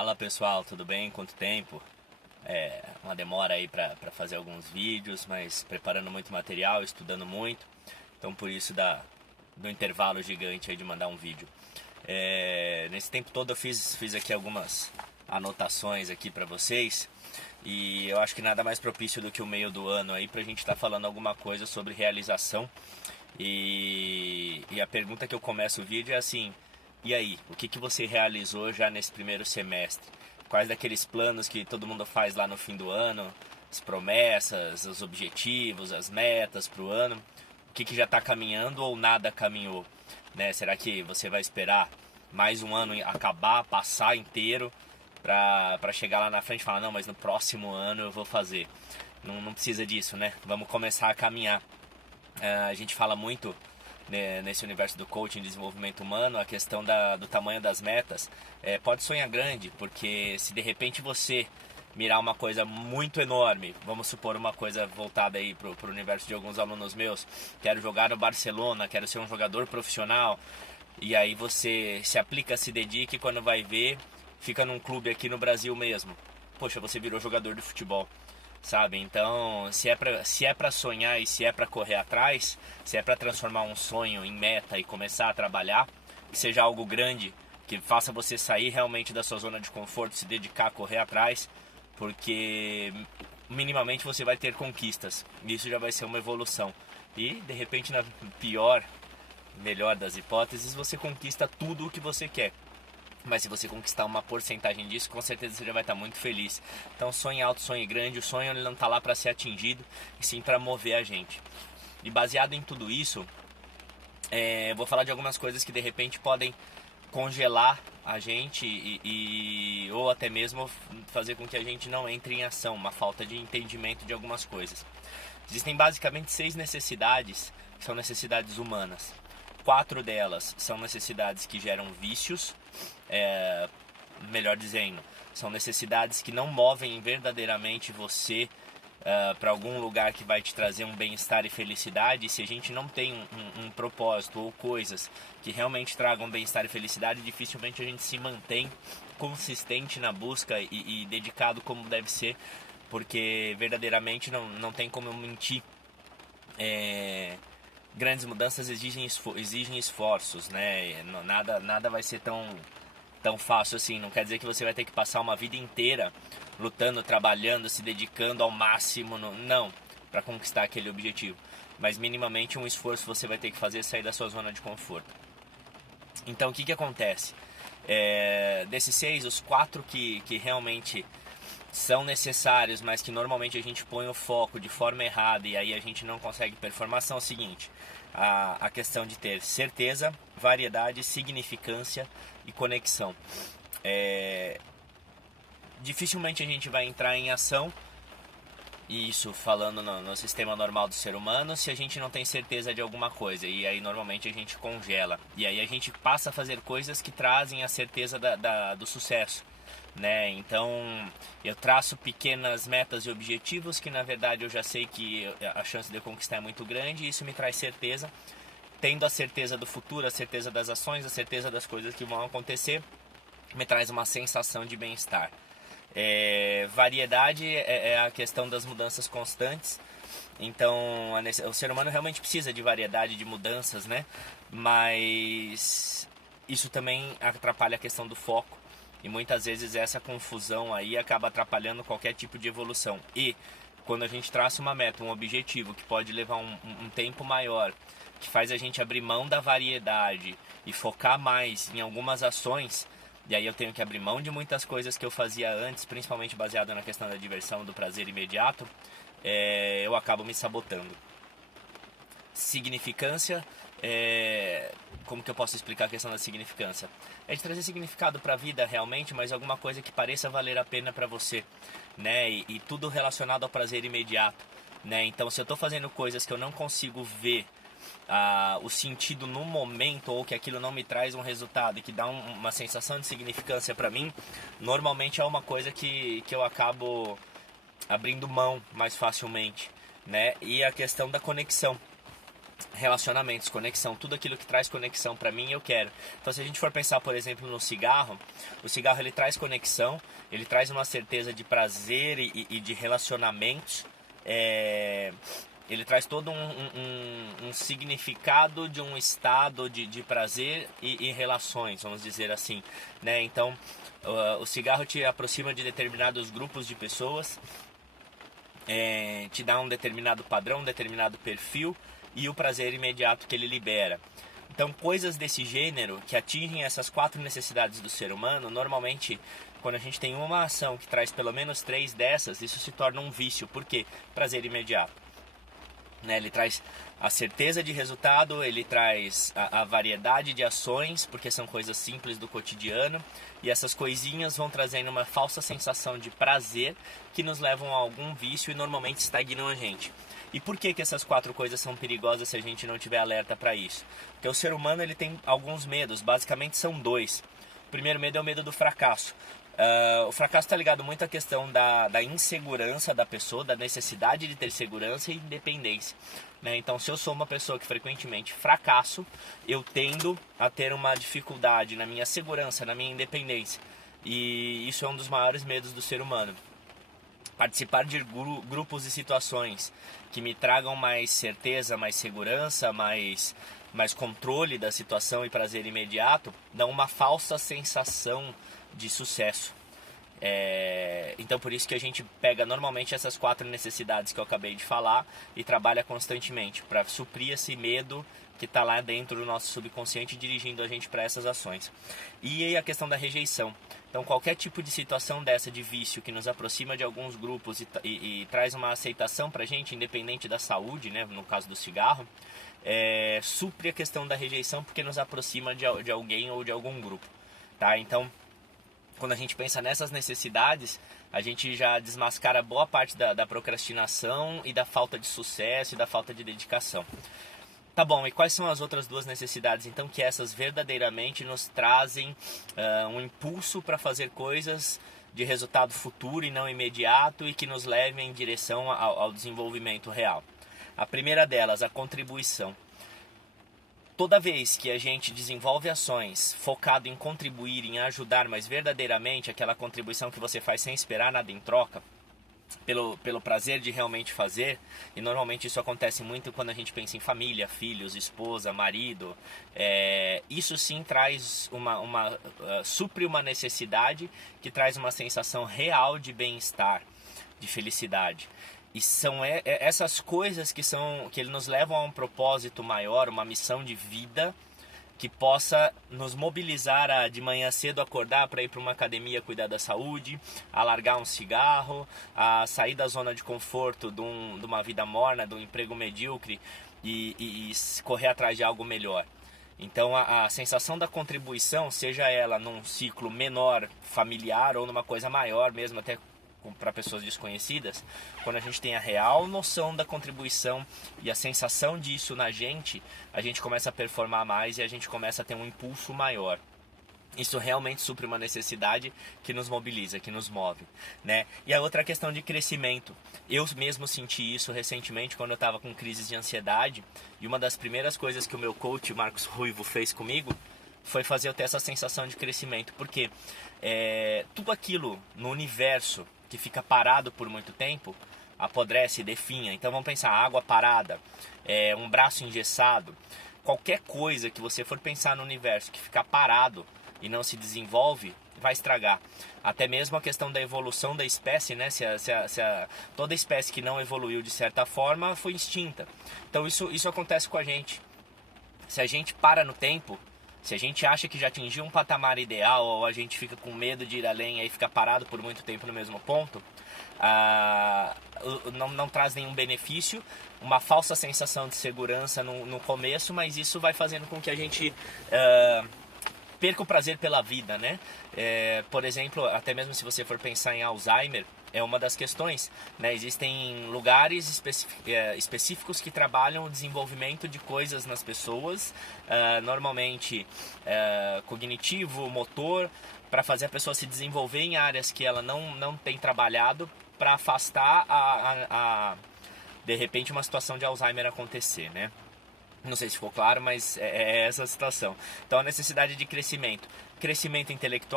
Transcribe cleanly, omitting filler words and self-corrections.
Fala pessoal, tudo bem? Quanto tempo? Uma demora aí pra fazer alguns vídeos, mas preparando muito material, estudando muito, então por isso do intervalo gigante aí de mandar um vídeo. Nesse tempo todo eu fiz aqui algumas anotações aqui pra vocês e eu acho que nada mais propício do que o meio do ano aí pra gente estar falando alguma coisa sobre realização e a pergunta que eu começo o vídeo é assim: e aí, o que você realizou já nesse primeiro semestre? Quais daqueles planos que todo mundo faz lá no fim do ano, as promessas, os objetivos, as metas para o ano, o que já está caminhando ou nada caminhou? Né? Será que você vai esperar mais um ano acabar, passar inteiro, para chegar lá na frente e falar, não, mas no próximo ano eu vou fazer? Não precisa disso, né? Vamos começar a caminhar. A gente fala muito, né, nesse universo do coaching, desenvolvimento humano, a questão do tamanho das metas. Pode sonhar grande, porque se de repente você mirar uma coisa muito enorme, vamos supor uma coisa voltada aí pro universo de alguns alunos meus, quero jogar no Barcelona, quero ser um jogador profissional, e aí você se aplica, se dedica e quando vai ver, fica num clube aqui no Brasil mesmo. Poxa, você virou jogador de futebol, sabe? Então, se é pra sonhar e se é pra correr atrás, se é pra transformar um sonho em meta e começar a trabalhar, que seja algo grande, que faça você sair realmente da sua zona de conforto, se dedicar a correr atrás, porque minimamente você vai ter conquistas. Isso já vai ser uma evolução. E, de repente, na melhor das hipóteses, você conquista tudo o que você quer. Mas se você conquistar uma porcentagem disso, com certeza você já vai estar muito feliz. Então sonhe alto, sonhe grande. O sonho ele não está lá para ser atingido, e sim para mover a gente. E baseado em tudo isso, eu vou falar de algumas coisas que de repente podem congelar a gente ou até mesmo fazer com que a gente não entre em ação, uma falta de entendimento de algumas coisas. Existem basicamente 6 necessidades que são necessidades humanas. 4 delas são necessidades que geram vícios, melhor dizendo, são necessidades que não movem verdadeiramente você para algum lugar que vai te trazer um bem-estar e felicidade. E se a gente não tem um propósito ou coisas que realmente tragam bem-estar e felicidade, dificilmente a gente se mantém consistente na busca e dedicado como deve ser, porque verdadeiramente não tem como eu mentir. Grandes mudanças exigem esforços, né? Nada vai ser tão fácil assim. Não quer dizer que você vai ter que passar uma vida inteira lutando, trabalhando, se dedicando ao máximo, não, para conquistar aquele objetivo. Mas minimamente um esforço você vai ter que fazer, sair da sua zona de conforto. Então o que acontece? Desses 6, os 4 que realmente são necessários, mas que normalmente a gente põe o foco de forma errada e aí a gente não consegue performar, são o seguinte: a questão de ter certeza, variedade, significância e conexão. Dificilmente a gente vai entrar em ação, isso falando no sistema normal do ser humano, se a gente não tem certeza de alguma coisa, e aí normalmente a gente congela, e aí a gente passa a fazer coisas que trazem a certeza do sucesso, né? Então eu traço pequenas metas e objetivos que na verdade eu já sei que a chance de eu conquistar é muito grande, e isso me traz certeza. Tendo a certeza do futuro, a certeza das ações, a certeza das coisas que vão acontecer, me traz uma sensação de bem-estar. Variedade é a questão das mudanças constantes. Então o ser humano realmente precisa de variedade, de mudanças, né? Mas isso também atrapalha a questão do foco, e muitas vezes essa confusão aí acaba atrapalhando qualquer tipo de evolução. E quando a gente traça uma meta, um objetivo que pode levar um tempo maior, que faz a gente abrir mão da variedade e focar mais em algumas ações, e aí eu tenho que abrir mão de muitas coisas que eu fazia antes, principalmente baseado na questão da diversão, do prazer imediato, eu acabo me sabotando. Significância, como que eu posso explicar a questão da significância? É de trazer significado para a vida realmente, mas alguma coisa que pareça valer a pena para você, né? E tudo relacionado ao prazer imediato, né? Então, se eu estou fazendo coisas que eu não consigo ver o sentido no momento, ou que aquilo não me traz um resultado e que dá uma sensação de significância para mim, normalmente é uma coisa que eu acabo abrindo mão mais facilmente, né? E a questão da conexão. relacionamentos, conexão, tudo aquilo que traz conexão para mim eu quero. Então se a gente for pensar, por exemplo, no cigarro, o cigarro ele traz conexão, ele traz uma certeza de prazer e de relacionamentos, ele traz todo um significado de um estado de prazer e relações, vamos dizer assim, né? Então o cigarro te aproxima de determinados grupos de pessoas, te dá um determinado padrão, um determinado perfil e o prazer imediato que ele libera. Então, coisas desse gênero que atingem essas 4 necessidades do ser humano, normalmente, quando a gente tem uma ação que traz pelo menos 3 dessas, isso se torna um vício. Por quê? Prazer imediato. Né? Ele traz a certeza de resultado, ele traz a variedade de ações, porque são coisas simples do cotidiano, e essas coisinhas vão trazendo uma falsa sensação de prazer que nos levam a algum vício e normalmente estagnam a gente. E por que essas 4 coisas são perigosas se a gente não tiver alerta para isso? Porque o ser humano ele tem alguns medos, basicamente são 2. O primeiro medo é o medo do fracasso. O fracasso está ligado muito à questão da insegurança da pessoa, da necessidade de ter segurança e independência. Né? Então, se eu sou uma pessoa que frequentemente fracasso, eu tendo a ter uma dificuldade na minha segurança, na minha independência. E isso é um dos maiores medos do ser humano. Participar de grupos e situações que me tragam mais certeza, mais segurança, mais controle da situação e prazer imediato, dão uma falsa sensação de sucesso. Então por isso que a gente pega normalmente essas 4 necessidades que eu acabei de falar e trabalha constantemente para suprir esse medo que está lá dentro do nosso subconsciente dirigindo a gente para essas ações. E aí a questão da rejeição. Então qualquer tipo de situação dessa de vício que nos aproxima de alguns grupos e traz uma aceitação para a gente, independente da saúde, né, no caso do cigarro, supre a questão da rejeição porque nos aproxima de alguém ou de algum grupo. Tá? Então quando a gente pensa nessas necessidades, a gente já desmascara boa parte da procrastinação e da falta de sucesso e da falta de dedicação. Tá bom, e quais são as outras 2 necessidades, então, que essas verdadeiramente nos trazem um impulso para fazer coisas de resultado futuro e não imediato e que nos levem em direção ao desenvolvimento real? A primeira delas, a contribuição. Toda vez que a gente desenvolve ações focado em contribuir, em ajudar, mas verdadeiramente aquela contribuição que você faz sem esperar nada em troca, pelo prazer de realmente fazer, e normalmente isso acontece muito quando a gente pensa em família, filhos, esposa, marido, isso sim traz supre uma necessidade que traz uma sensação real de bem-estar, de felicidade. E são essas coisas que ele nos levam a um propósito maior, uma missão de vida que possa nos mobilizar a de manhã cedo acordar para ir para uma academia cuidar da saúde, a largar um cigarro, a sair da zona de conforto de uma vida morna, de um emprego medíocre e correr atrás de algo melhor. Então a sensação da contribuição, seja ela num ciclo menor familiar ou numa coisa maior mesmo, até para pessoas desconhecidas, quando a gente tem a real noção da contribuição e a sensação disso na gente, a gente começa a performar mais e a gente começa a ter um impulso maior. Isso realmente supre uma necessidade que nos mobiliza, que nos move, né? E a outra questão de crescimento. Eu mesmo senti isso recentemente quando eu estava com crises de ansiedade, e uma das primeiras coisas que o meu coach, Marcos Ruivo, fez comigo foi fazer eu ter essa sensação de crescimento. Porque tudo aquilo no universo que fica parado por muito tempo apodrece, definha. Então vamos pensar, água parada, um braço engessado, qualquer coisa que você for pensar no universo que ficar parado e não se desenvolve, vai estragar. Até mesmo a questão da evolução da espécie, né? Toda espécie que não evoluiu de certa forma foi extinta. Então isso acontece com a gente. Se a gente para no tempo, se a gente acha que já atingiu um patamar ideal, ou a gente fica com medo de ir além e aí fica parado por muito tempo no mesmo ponto, não traz nenhum benefício, uma falsa sensação de segurança no começo, mas isso vai fazendo com que a gente perca o prazer pela vida, né? Por exemplo, até mesmo se você for pensar em Alzheimer, é uma das questões, né? Existem lugares específicos que trabalham o desenvolvimento de coisas nas pessoas, normalmente cognitivo, motor, para fazer a pessoa se desenvolver em áreas que ela não tem trabalhado, para afastar de repente uma situação de Alzheimer acontecer, né? Não sei se ficou claro, mas é essa a situação. Então a necessidade de crescimento. Crescimento intelectual